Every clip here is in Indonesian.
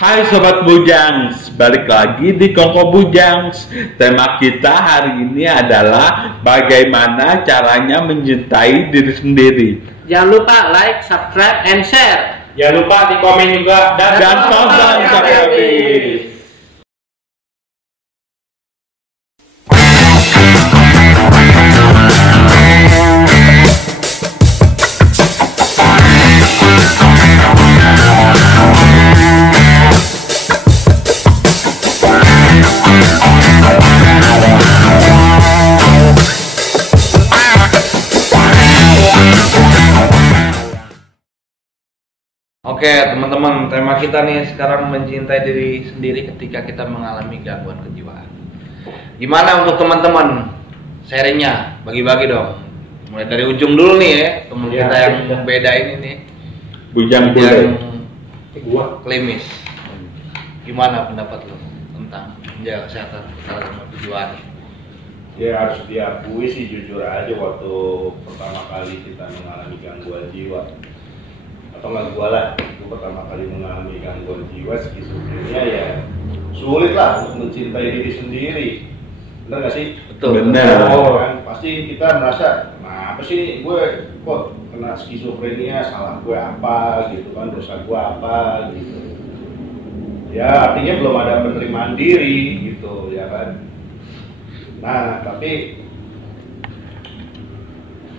Hai Sobat Bujangs, balik lagi di Kongko Bujangs. Tema kita hari ini adalah bagaimana caranya mencintai diri sendiri. Jangan lupa like, subscribe, and share. Jangan lupa di komen juga Dan tonton sampai habis. Oke teman-teman, tema kita nih sekarang mencintai diri sendiri ketika kita mengalami gangguan kejiwaan. Gimana untuk teman-teman? Sharingnya, bagi-bagi dong. Mulai dari ujung dulu nih ya, teman kita yang beda ini nih. Bujang yang gua klimis. Gimana pendapat lo tentang menjaga kesehatan dalam kejiwaan? Ya harus diakui sih, jujur aja waktu pertama kali kita mengalami gangguan jiwa, atau nggak gua lah, itu pertama kali mengalami gangguan jiwa skizofrenia, ya sulit lah untuk mencintai diri sendiri. Bener nggak sih? Betul. Benar. Kan pasti kita merasa, nah apa sih gue kok kena skizofrenia, salah gue apa gitu kan, dosa gue apa gitu. Ya artinya belum ada penerimaan diri gitu ya kan. Nah tapi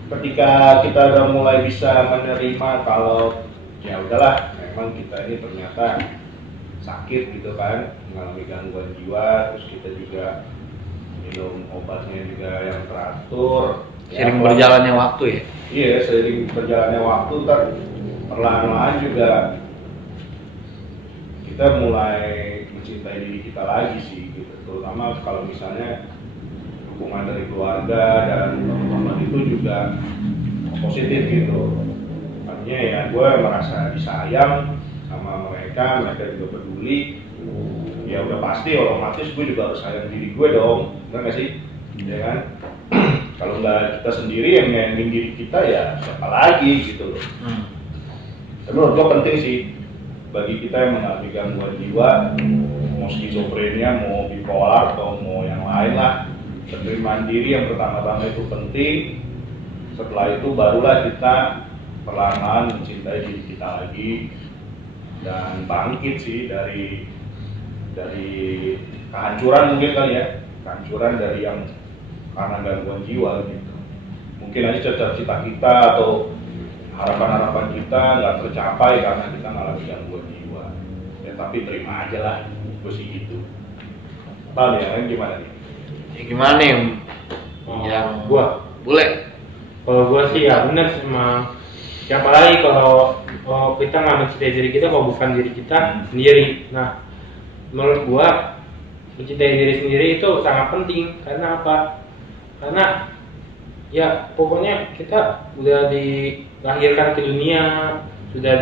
ketika kita udah mulai bisa menerima kalau ya udahlah memang kita ini ternyata sakit gitu kan, mengalami gangguan jiwa, terus kita juga minum obatnya juga yang teratur. Sering ya, berjalannya waktu ya. Iya, seiring berjalannya waktu perlahan-lahan juga kita mulai mencintai diri kita lagi sih gitu. Terutama kalau misalnya dukungan dari keluarga dan teman-teman itu juga positif gitu. Artinya ya gue merasa disayang sama mereka juga peduli. Ya udah pasti otomatis gue juga harus sayang diri gue dong, benar nggak sih? Ya kan? Kalau nggak kita sendiri yang nyayangin diri kita, ya siapa lagi gitu loh. Tapi menurut gue penting sih bagi kita yang mengalami gangguan jiwa, mau skizofrenia, mau bipolar atau mau yang lain lah, penerimaan diri yang pertama-tama itu penting. Setelah itu barulah kita perlahan-lahan mencintai diri kita lagi dan bangkit sih dari kehancuran mungkin kali ya, kehancuran dari yang karena gangguan jiwa gitu. Mungkin aja cita-cita kita atau harapan-harapan kita nggak tercapai karena kita mengalami gangguan jiwa. Ya tapi terima aja lah, gue sih gitu. Tahu ya, gimana nih? Ya gimana nih? Yang gua boleh. kalau gua sih ya bener sih emang. Ya apalagi kalau kita nggak mencintai diri kita kalau bukan diri kita sendiri. Nah, menurut gua mencintai diri sendiri itu sangat penting. Karena apa? Karena ya pokoknya kita udah dilahirkan ke dunia, sudah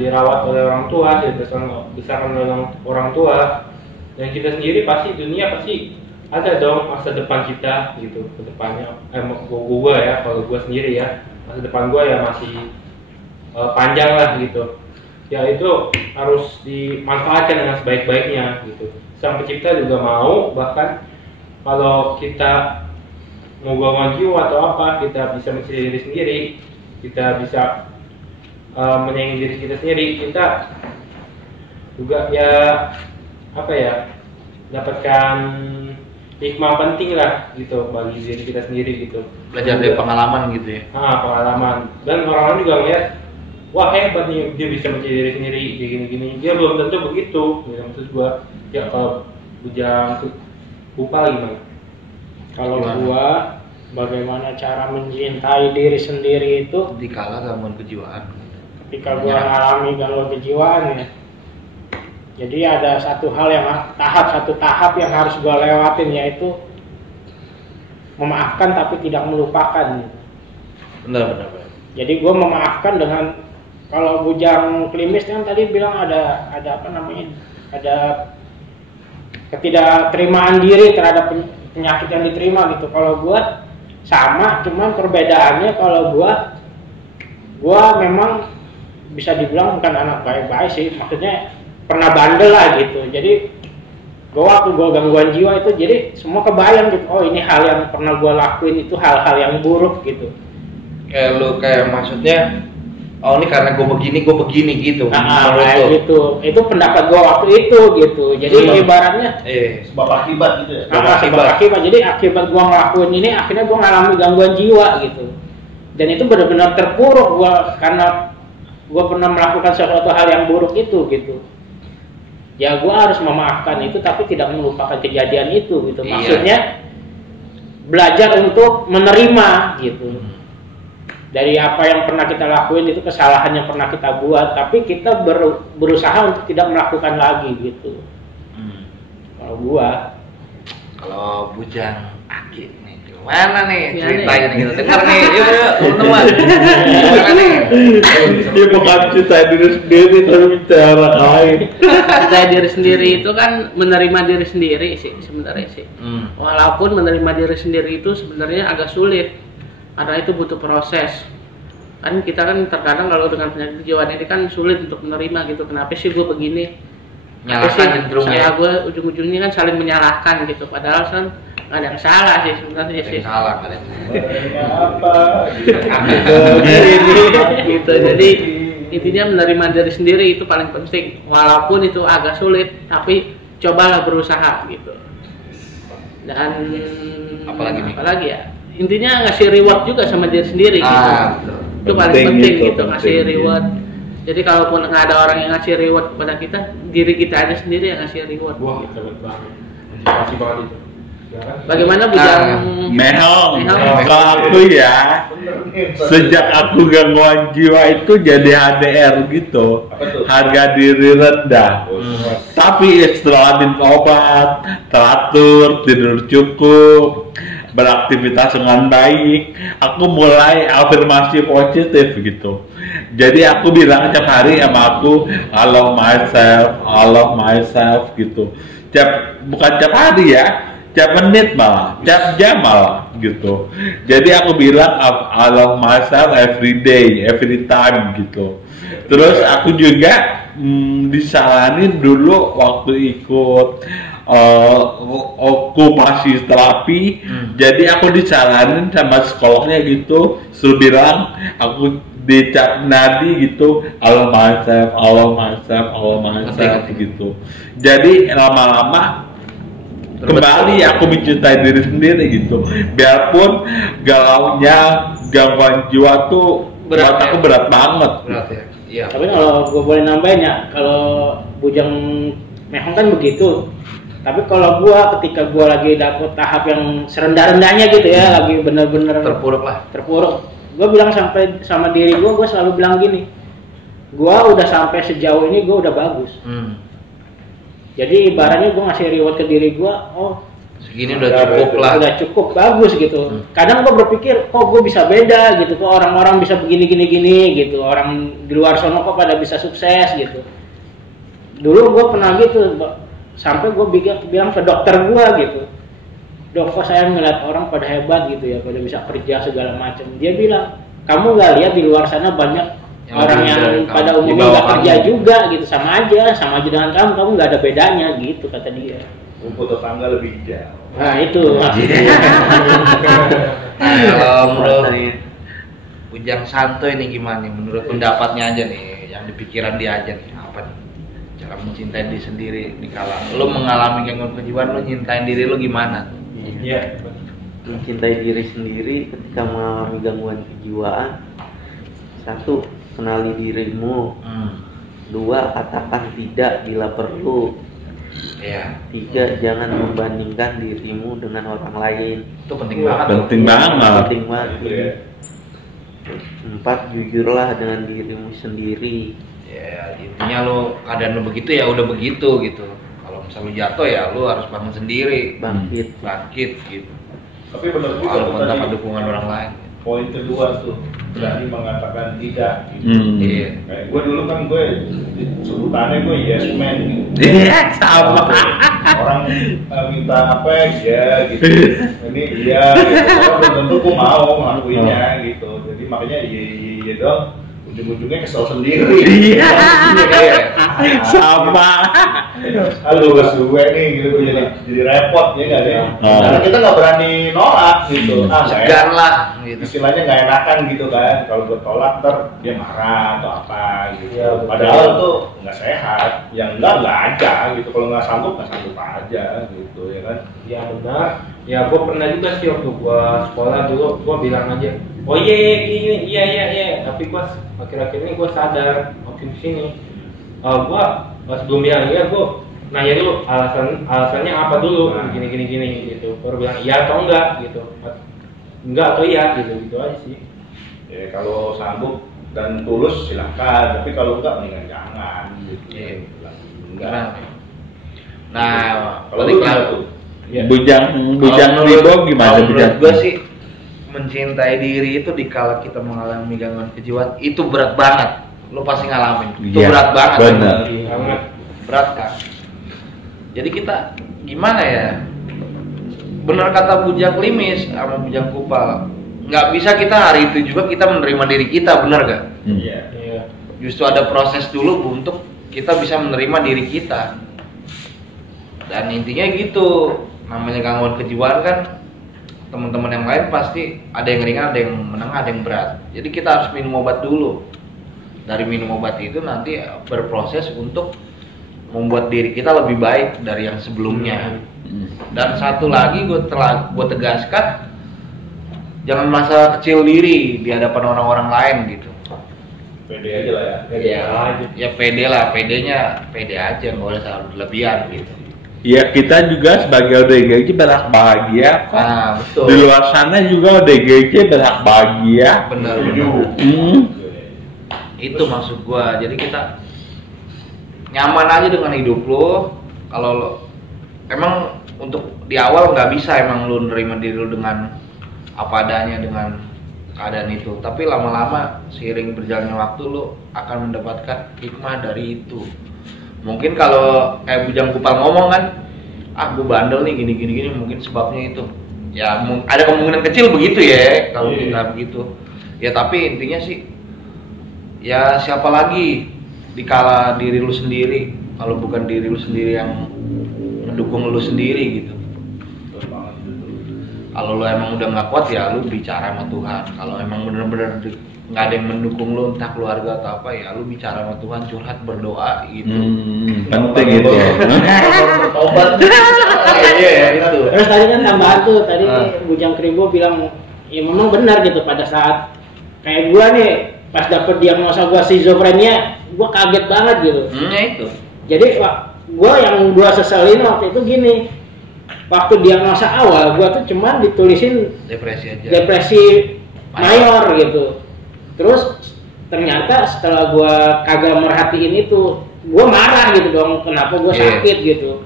dirawat oleh orang tua, sudah dibesarkan oleh orang tua, dan kita sendiri pasti dunia pasti ada dong masa depan kita gitu ke depannya. Gua ya, kalau gua sendiri ya, masa depan gua ya masih panjang lah gitu. Ya itu harus dimanfaatkan dengan sebaik-baiknya gitu. Sang pencipta juga mau, bahkan kalau kita mau gangguan jiwa atau apa, kita bisa mencintai diri sendiri, kita bisa menyayangi diri kita sendiri, kita juga ya apa ya, dapatkan hikmah penting lah gitu bagi diri kita sendiri gitu. Belajar dari pengalaman gitu ya. Pengalaman, dan orang-orang juga ngeliat, wah hebat nih dia bisa mencintai diri sendiri kayak gini-gini. Dia belum tentu begitu. Maksud gua ya kalau Bujang Upal gimana? Kalau gua, bagaimana cara mencintai diri sendiri itu Dikala gangguan kejiwaan. ketika gua mengalami gangguan kejiwaan ya. Jadi ada satu tahap yang harus gua lewatin, yaitu memaafkan tapi tidak melupakan. Benar. Jadi gua memaafkan dengan, kalau Bujang klimis kan tadi bilang ada apa namanya? Ada ketidakterimaan diri terhadap penyakit yang diterima gitu. Kalau gua sama, cuman perbedaannya kalau gua memang bisa dibilang bukan anak baik-baik sih. Maksudnya pernah bandel lah gitu. Jadi gue waktu gue gangguan jiwa itu jadi semua kebayang gitu, oh ini hal yang pernah gue lakuin itu hal-hal yang buruk gitu. Kayak maksudnya, oh ini karena gue begini gitu. Kayak gitu. Itu pendapat gue waktu itu gitu. Jadi ibaratnya sebab akibat gitu ya. Sebab akibat. Jadi akibat gue ngelakuin ini akhirnya gue ngalami gangguan jiwa gitu. Dan itu benar-benar terpuruk gue karena gue pernah melakukan sesuatu hal yang buruk itu gitu. Ya gue harus memaafkan itu tapi tidak melupakan kejadian itu gitu. Maksudnya belajar untuk menerima gitu. Dari apa yang pernah kita lakuin itu kesalahan yang pernah kita buat, tapi kita berusaha untuk tidak melakukan lagi gitu. Kalau gua, kalau Bujang Aki nih, gimana nih ceritain gitu? Dengar nih, yuk teman-teman. Gimana nih? Dia bukan cerita diri sendiri tapi bicara lain. Cerita diri sendiri itu kan menerima diri sendiri sih sebenarnya sih. Walaupun menerima diri sendiri itu sebenarnya agak sulit. Karena itu butuh proses. Kan kita kan terkadang kalau dengan penyakit kejiwaan ini kan sulit untuk menerima gitu. Kenapa sih gue begini? Menyalahkan cenderung ya. Gue ujung-ujungnya kan saling menyalahkan gitu. Padahal kan nggak ada yang salah sih sebenarnya sih. Salah kan? Apa? Gitu. Jadi intinya menerima diri sendiri itu paling penting. Walaupun itu agak sulit, tapi cobalah berusaha gitu. Dan apalagi ya? Intinya ngasih reward juga sama diri sendiri gitu. Itu paling penting gitu, ngasih reward. Jadi kalaupun nggak ada orang yang ngasih reward kepada kita, diri kita aja sendiri yang ngasih reward. Wah, gitu. hebat banget. Makasih banget itu. Bagaimana Bujang? Mehong, kalau aku ya, sejak aku gangguan jiwa itu jadi HDR gitu, harga diri rendah. Tapi setelah minum obat, teratur, tidur cukup, beraktivitas dengan baik, aku mulai afirmasi positif gitu. Jadi aku bilang tiap hari sama aku, I love myself gitu. Bukan tiap hari ya, tiap menit malah, tiap jam malah gitu. Jadi aku bilang I love myself every day, every time gitu. Terus aku juga disaranin dulu waktu ikut okupasi terapi, jadi aku disaranin sama psikolognya gitu, suruh bilang aku dicap nadi gitu, I love myself gitu. Jadi lama-lama kembali aku mencintai diri sendiri gitu. Biarpun galaunya gangguan jiwa tuh berat, aku berat banget. Berat ya. Iya. Tapi kalau gue boleh nambahin ya, kalau Bujang Mehong kan begitu. Tapi kalau gua ketika gua lagi dapet tahap yang serendah-rendahnya gitu ya, lagi bener-bener terpuruk. Gua bilang sampai sama diri gua selalu bilang gini, gua udah sampai sejauh ini gua udah bagus. Jadi ibaratnya gua ngasih reward ke diri gua, oh segini udah cukup lah. Udah cukup bagus gitu. Kadang gua berpikir, kok gua bisa beda gitu, kok orang-orang bisa begini gitu, orang di luar sana kok pada bisa sukses gitu. Dulu gua pernah gitu, sampai gue bilang ke dokter gue gitu, dok kok saya ngeliat orang pada hebat gitu ya, pada bisa kerja segala macam. Dia bilang, kamu nggak lihat di luar sana banyak orang yang pada umumnya nggak kerja juga gitu, sama aja dengan kamu nggak ada bedanya gitu, kata dia. Rumput tetangga lebih hijau. Nah itu kalau menurut Bujang Santo ini gimana nih, menurut pendapatnya aja nih, yang di pikiran dia aja nih, apa nih cara mencintai diri sendiri di kala lo mengalami gangguan kejiwaan, lo nyintain diri lo gimana? Iya. Mencintai diri sendiri ketika mengalami gangguan kejiwaan, 1, kenali dirimu. 2, katakan tidak bila perlu. 3, jangan membandingkan dirimu dengan orang lain. Itu penting banget. Penting banget. 4, jujurlah dengan dirimu sendiri. Ya intinya lo keadaan lo begitu ya udah begitu gitu. Kalau misalnya lo jatuh ya lo harus bangun sendiri, bangkit gitu. Tapi benar juga kalau tuh mendapat tadi dukungan orang lain. poin kedua tuh berani mengatakan tidak gitu. Iya. Kayak gue dulu kan gue sebutannya gue yes man gitu. Iya sama. Orang minta apa ya gitu. Ini iya gitu. Kalau belum tentu gue mau ngelakuinnya gitu. Jadi makanya iya dong. ujung-ujungnya kesel sendiri. Iya. Sama. Aduh, gue nih gitu jadi repot ya nggak sih? Karena kita nggak berani nolak gitu. Segan lah gitu. Istilahnya nggak enakan gitu kan. Kalau gue tolak ntar dia marah atau apa gitu. Padahal tuh nggak sehat. Yang nggak aja gitu. Kalau nggak sanggup aja gitu ya kan. Ya benar. Ya gue pernah juga sih waktu gue sekolah dulu gue bilang aja, oh iya, tapi gue akhir-akhir ini gue sadar makin sini, gue sebelum bilang iya gue nanya dulu alasannya apa dulu, gini gitu, baru bilang iya atau enggak gitu, enggak atau iya gitu aja sih. Ya kalau sanggup dan tulus silakan, tapi kalau enggak mendingan jangan gitu. Enggak. Nah, kalau lu tuh Ya. Bujang Ribo gimana? Menurut gue sih mencintai diri itu dikala kita mengalami gangguan kejiwaan itu berat banget. Lo pasti ngalamin. Itu berat banget. Benar. Berat kan. Jadi kita gimana ya? Benar kata Bujang Klimis sama Bujang Kupal. Nggak bisa kita hari itu juga kita menerima diri kita, benar gak? Iya. Justru ada proses dulu untuk kita bisa menerima diri kita. Dan intinya gitu. Namanya gangguan kejiwaan kan teman-teman yang lain pasti ada yang ringan, ada yang menengah, ada yang berat. Jadi kita harus minum obat dulu. Dari minum obat itu nanti berproses untuk membuat diri kita lebih baik dari yang sebelumnya. Dan satu lagi gue tegaskan, jangan merasa kecil diri di hadapan orang-orang lain gitu. Pede aja lah ya. Ya pede lah, pede aja, nggak usah terlalu berlebihan gitu. Ya kita juga sebagai ODGJ berhak bahagia. Betul. Di luar sana juga ODGJ berhak bahagia. Bener. Itu maksud gua. Jadi kita nyaman aja dengan hidup lo. Kalau lo emang untuk di awal nggak bisa emang lo nerima diri lo dengan apa adanya dengan keadaan itu. Tapi lama-lama seiring berjalannya waktu lo akan mendapatkan hikmah dari itu. Mungkin kalau kayak Bujang Kupal ngomong kan, gue bandel nih gini, mungkin sebabnya itu. Ya ada kemungkinan kecil begitu ya kalau kita begitu. Ya tapi intinya sih, ya siapa lagi dikala diri lu sendiri, kalau bukan diri lu sendiri yang mendukung lu sendiri gitu. Kalau lu emang udah nggak kuat ya lu bicara sama Tuhan. Kalau emang bener-bener nggak ada yang mendukung lu, entah keluarga atau apa ya lu bicara sama Tuhan, curhat, berdoa gitu. Penting gitu ya. Bertobat. Iya ya itu. Terus tadi kan tambahan tuh tadi Bujang Kribo bilang ya memang benar gitu, pada saat kayak gua nih pas dapet diagnosa gua schizophrenia, gua kaget banget gitu. Ya itu. Jadi gua seselin waktu itu gini. Waktu diagnosa awal gua tuh cuman ditulisin Depresi aja. Depresi mayor gitu. Terus ternyata setelah gua kagak merhatiin itu, gua marah gitu dong, kenapa gua sakit gitu.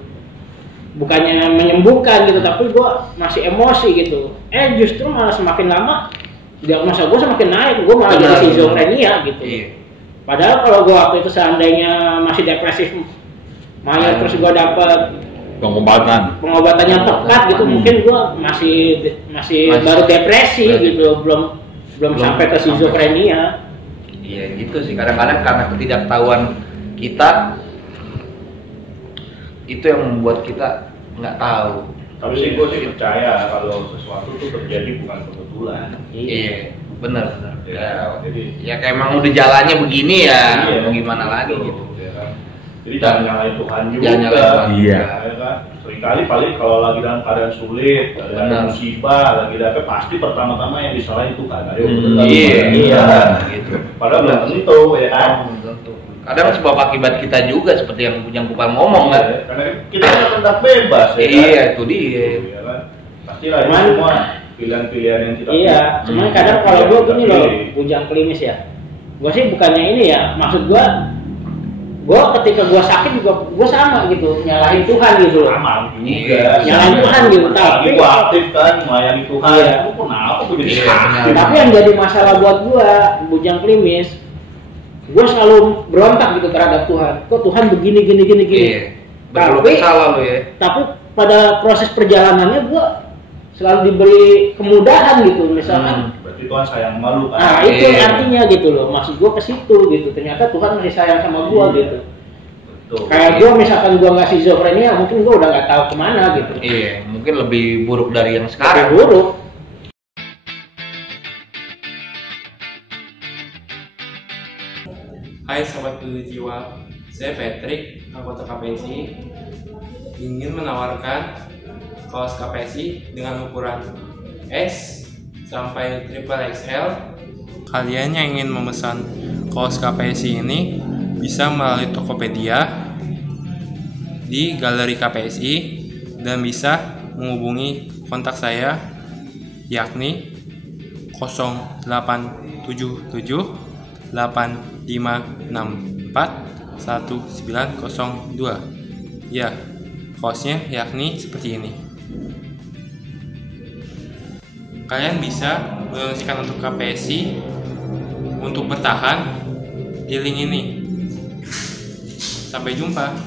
Bukannya menyembuhkan gitu, tapi gua masih emosi gitu. Justru malah semakin lama diagnosa gua semakin naik, gua malah jadi schizophrenia gitu. Padahal kalau gua waktu itu seandainya masih depresif mayor, terus gua dapat pengobatan yang tepat gitu, mungkin gua masih baru depresi gitu, belum sampai ke schizophrenia. Iya gitu sih, kadang-kadang karena ketidaktahuan kita itu yang membuat kita nggak tahu. Tapi sih gue sih percaya kalau sesuatu itu terjadi bukan kebetulan. Iya, benar. Ya, jadi ya kayak emang udah jalannya begini ya, mau gimana lagi gitu. Ya kan? Jadi jangan nyalain Tuhan juga. Jangan nyalain Tuhan. Iya. Ya kan? Seringkali paling kalau lagi dalam keadaan sulit, ada musibah, lagi ada apa, pasti pertama-tama yang disalahin Tuhan. Iya. Gitu. Padahal belum tentu ya kan. Kadang sebab akibat kita juga seperti yang Bujang Kupal ngomong kan. Karena kita kan tetap bebas ya. Iya, itu dia. Ya kan? Pastilah ini semua pilihan-pilihan yang kita Iya, cuman kadang kalau gue gini loh, Bujang Klimis ya. Gue sih bukannya ini ya, maksud gue ketika gue sakit juga gue sama gitu, nyalahin Tuhan gitu loh. Sama juga. Nyalahin Tuhan gitu, tapi gue aktif kan, melayani Tuhan. Gue kenapa gue jadi sakit? Tapi yang jadi masalah buat gue, Bujang Klimis, gue selalu berontak gitu terhadap Tuhan. Kok Tuhan begini. Tapi salah lo ya. Tapi pada proses perjalanannya gue selalu diberi kemudahan gitu, misalkan berarti Tuhan sayang sama lu kan. Nah, itu artinya gitu loh. Maksud gua ke situ gitu. Ternyata Tuhan masih sayang sama gua gitu. Betul. Kayak gua misalkan gua nggak schizofrenia, mungkin gua udah nggak tahu kemana gitu. Iya, mungkin lebih buruk dari yang Lebih sekarang. buruk. Hai Sobat Peduli Jiwa, saya Patrick, anggota KPSI, ingin menawarkan kaos KPSI dengan ukuran S sampai XXL. Kalian yang ingin memesan kaos KPSI ini bisa melalui Tokopedia di Galeri KPSI dan bisa menghubungi kontak saya yakni 0877 8564 1902. Ya, kaosnya yakni seperti ini. Kalian bisa mendonasikan untuk KPSI untuk bertahan di link ini. Sampai jumpa.